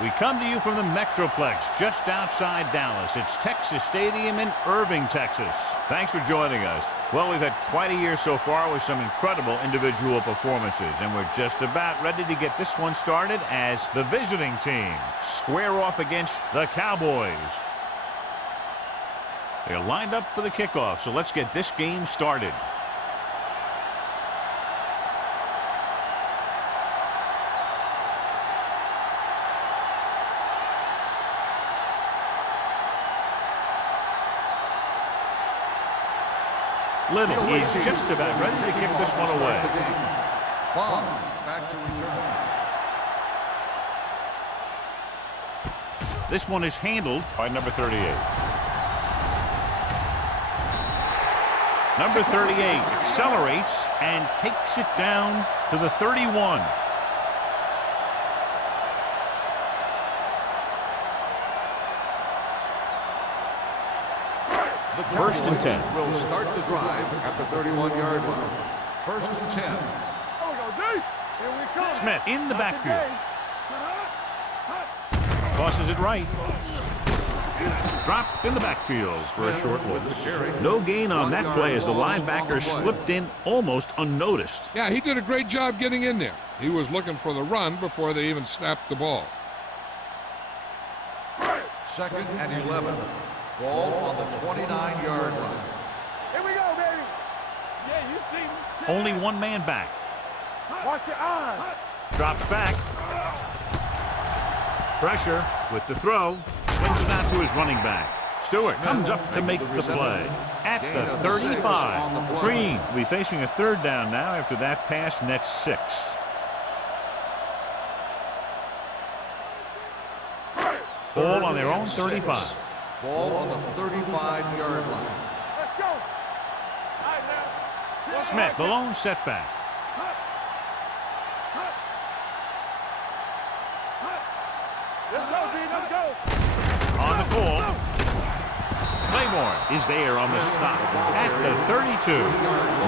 We come to you from the Metroplex just outside Dallas. It's Texas Stadium in Irving, Texas. Thanks for joining us. Well, we've had quite a year so far with some incredible individual performances, and we're just about ready to get this one started as the visiting team square off against the Cowboys. They're lined up for the kickoff, so let's get this game started. Little is just about ready to kick this one away. Ball back to return. This one is handled by number 38. Number 38 accelerates and takes it down to the 31. First and 10. Will start the drive at the 31-yard line. First and 10. Smith in the backfield. Tosses it right. Dropped in the backfield for a short loss. No gain on that play as the linebacker slipped in almost unnoticed. Yeah, he did a great job getting in there. He was looking for the run before they even snapped the ball. Second and 11. Ball on the 29-yard line. Here we go, baby. Yeah, you see me. Only one man back. Watch your eyes. Drops back. Pressure with the throw. Swings it out to his running back. Stewart comes up to make the play. At the 35. Green will be facing a third down now after that pass nets 6. Ball on their own 35. Ball on the 35-yard line. Let's go. All right, now. Smith, the lone setback. Let's go, D. Let's go. On the call. Claymore is there on the stop at the 32.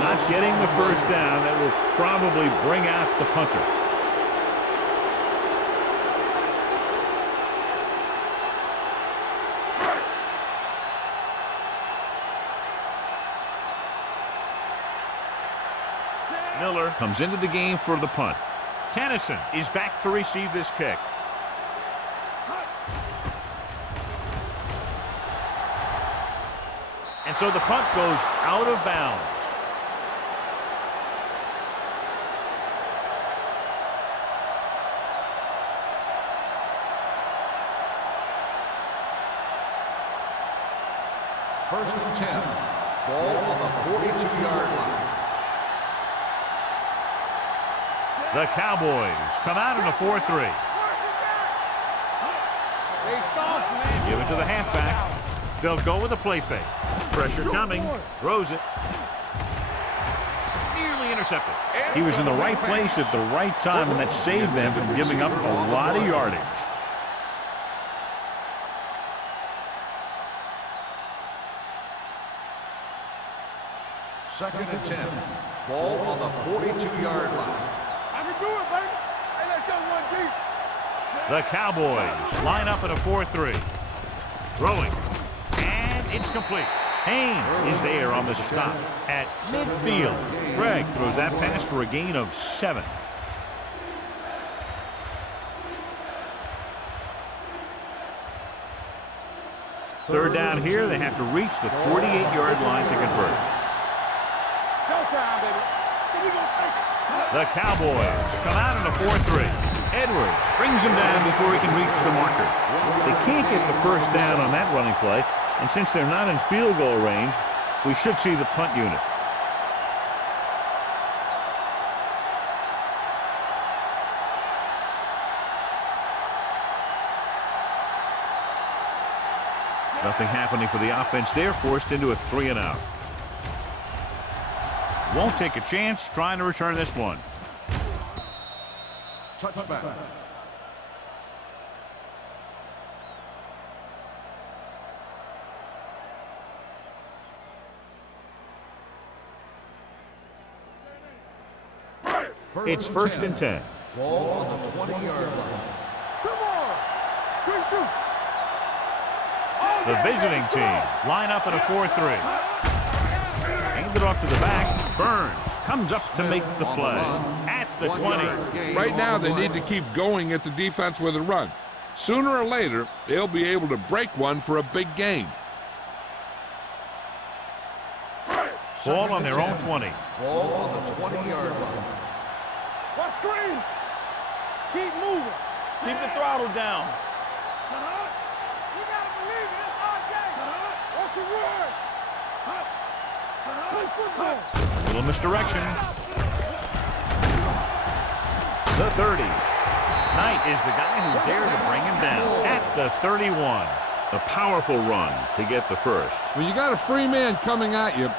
Not getting the first down. That will probably bring out the punter. Miller comes into the game for the punt. Tennyson is back to receive this kick. And so the punt goes out of bounds. First and 10. Ball on the 42-yard line. The Cowboys come out in a 4-3. Give it to the halfback. They'll go with a play fake. Pressure coming. Throws it. Nearly intercepted. He was in the right place at the right time, and that saved them from giving up a lot of yardage. Second and 10. Ball on the 42-yard line. I can do it, baby. Hey, let's go one deep. The Cowboys line up in a 4-3. Throwing. And it's complete. Haynes is there on the stop at midfield. Gregg throws that pass for a gain of 7. Third down here. They have to reach the 48-yard line to convert. Showtime, baby. So we gonna take it. The Cowboys come out in a 4-3. Edwards brings him down before he can reach the marker. They can't get the first down on that running play, and since they're not in field goal range, we should see the punt unit. Nothing happening for the offense there, forced into a 3-and-out. Won't take a chance trying to return this one. Touchback. It's first and 10. Ball on the 20-yard line. Come on. Good shoot. The visiting team line up in a 4-3. Hand it off to the back. Burns comes up to make the play at the 20. Right now, they need to keep going at the defense with a run. Sooner or later, they'll be able to break one for a big gain. Ball on their own 20. Ball on the 20-yard line. What screen? Keep moving. Keep the throttle down. You gotta believe it. It's our game. What's the word? Play football. Little misdirection. The 30. Knight is the guy who's there to bring him down at the 31. A powerful run to get the first. When you got a free man coming at you,